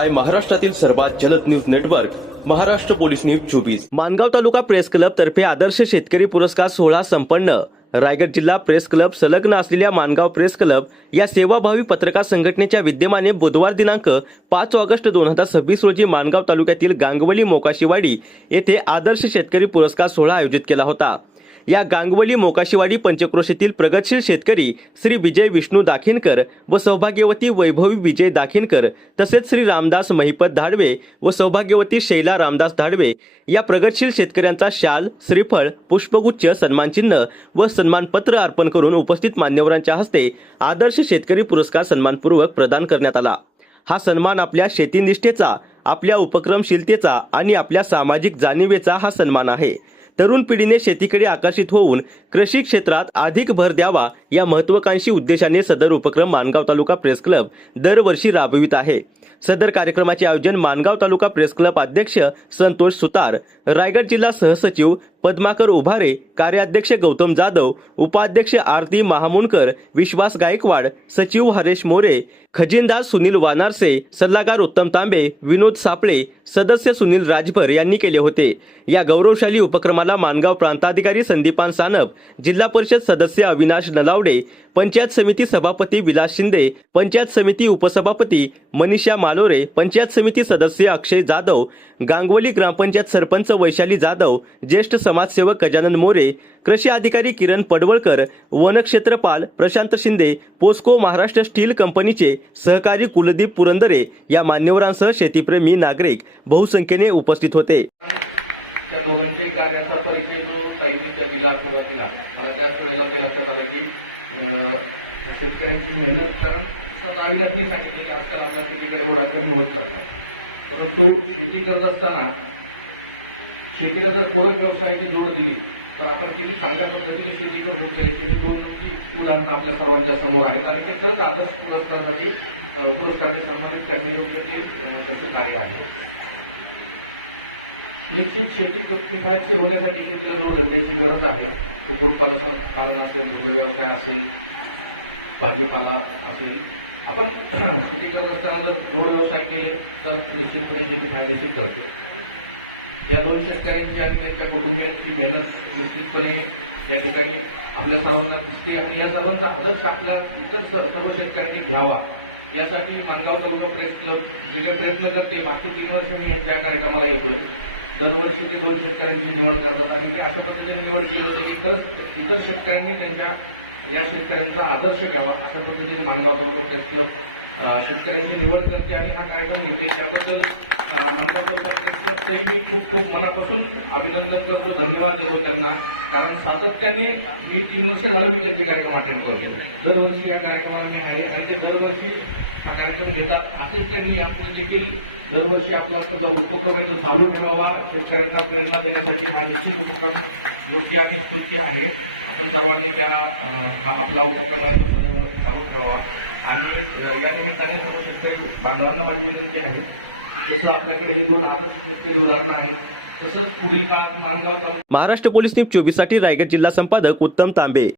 पाहताय महाराष्ट्रातील सर्वात जलद news network Maharashtra police news 24। Mangaon taluka press club तर्फे आदर्श शेतकरी पुरस्कार सोहळा संपन्न। रायगड जिल्हा प्रेस क्लब संलग्न असलेल्या मानगाव प्रेस क्लब या सेवाभावी पत्रकार संघटनेच्या विद्यमाने बुधवार दिनांक 5 ऑगस्ट 2026 रोजी मानगाव तालुक्यातील गांगवली मोकाशीवाडी येथे आदर्श शेतकरी पुरस्कार सोहळा आयोजित केला होता। या गांगवली मोकाशीवाडी पंचक्रोशीतील प्रगतशील शेतकरी श्री विजय विष्णू दाखिनकर व सौभाग्यवती वैभवी विजय दाखिनकर तसेच श्री रामदास महिपत धाडवे व सौभाग्यवती शैला रामदास धाडवे या प्रगतशील शेतकऱ्यांचा शाल, श्रीफळ, पुष्पगुच्छ, सन्मानचिन्ह व सन्मानपत्र अर्पण करून उपस्थित मान्यवरांच्या हस्ते आदर्श शेतकरी पुरस्कार सन्मानपूर्वक प्रदान करण्यात आला। हा सन्मान आपल्या शेतीनिष्ठेचा, आपल्या उपक्रमशीलतेचा आणि आपल्या सामाजिक जाणीवेचा हा सन्मान आहे। तरुण पिढीने शेतीकडे आकर्षित होऊन कृषी क्षेत्रात अधिक भर द्यावा या महत्त्वाकांक्षी उद्देशाने सदर उपक्रम मानगाव तालुका प्रेस क्लब दरवर्षी राबवित आहे। सदर कार्यक्रमाचे आयोजन मानगाव तालुका प्रेस क्लब अध्यक्ष संतोष सुतार, रायगड जिल्हा सहसचिव पद्माकर उभारे, कार्याध्यक्ष गौतम जाधव, उपाध्यक्ष आरती महामुनकर, विश्वास गायकवाड, सचिव हरेश मोरे, खजिनदार सुनील वानारसे, सल्लागार उत्तम तांबे, विनोद सापळे, सदस्य सुनील राजभर यांनी केले होते। या गौरवशाली उपक्रमाला मानगाव प्रांताधिकारी संदीपान सानप, जिल्हा परिषद सदस्य अविनाश नलावडे, पंचायत समिती सभापती विलास शिंदे, पंचायत समिती उपसभापती मनीषा मालोरे, पंचायत समिती सदस्य अक्षय जाधव, गांगवली ग्रामपंचायत सरपंच वैशाली जाधव, ज्येष्ठ समाजसेवक गजानन मोरे, कृषी अधिकारी किरण पडवळकर, वनक्षेत्रपाल प्रशांत शिंदे, पोस्को महाराष्ट्र स्टील कंपनीचे सहकारी कुलदीप पुरंदरे या मान्यवरांसह शेतीप्रेमी नागरिक बहुसंख्येने उपस्थित होते। करत असताना शेतीला जर पूरक व्यवसायाची जोड दिली तर आपण किती चांगल्या पद्धतीने शेती करू शकतो। दोन उदाहरणं आपल्या सर्वांच्या समोर आहेत आणि त्याच आदर्श पुरस्कारासाठी पुरस्काराने सन्मानित करण्याचे कार्य आहे। शेती ठेवण्यासाठी शेतीला जोड देण्याची गरज आहे। कारण असेल, दुग्ध व्यवसाय असेल, भाजीपाला असेल, आपण शेती करत असताना जर जोड व्यवसाय केले तर फायदेशीर ठरते। या दोन शेतकऱ्यांची आणि त्यांच्या कुटुंबियांची मेहनत निश्चितपणे या ठिकाणी आपल्या सर्वांना दिसते आणि या सर्वांचा आदर्श आपल्या सर्व शेतकऱ्यांनी घ्यावा यासाठी मानगाव तालुका प्रेस क्लब जे प्रयत्न करते। मागील 3 वर्ष मी या कार्यक्रमाला येतो। दरवर्षी ते 2 शेतकऱ्यांची निवड करतात आणि अशा पद्धतीने निवड केली होती तर इतर शेतकऱ्यांनी त्यांच्या या शेतकऱ्यांचा आदर्श घ्यावा अशा पद्धतीने मानगाव तालुका प्रेस क्लब शेतकऱ्यांची निवड करते आणि हा कार्यक्रम घेते। त्याबद्दल खूप मनापासून अभिनंदन करतो, धन्यवाद देतो त्यांना। कारण सातत्याने मी 3 वर्ष आरोग्याचे कार्यक्रम अटेंड करतो। दरवर्षी या कार्यक्रमाला मी आहे आणि ते दरवर्षी हा कार्यक्रम घेतात। असेच त्यांनी यापुढे देखील दरवर्षी आपला उपक्रम चालू ठेवावा। शेतकऱ्यांना प्रेरणा देण्यासाठी हा निश्चित उपक्रम योग्य आणि उपयोगी आहे। हा आपला उपक्रम चालू ठेवावा आणि या निमित्ताने सर्व शेतकरी बांधवांना वाटत विनंती आहे जसं आपल्याकडे 2 उदाहरणं आहेत तसंच पुढील काळात मानगाव महाराष्ट्र पोलीस न्यूज 24 साठी रायगड जिल्हा संपादक उत्तम तांबे।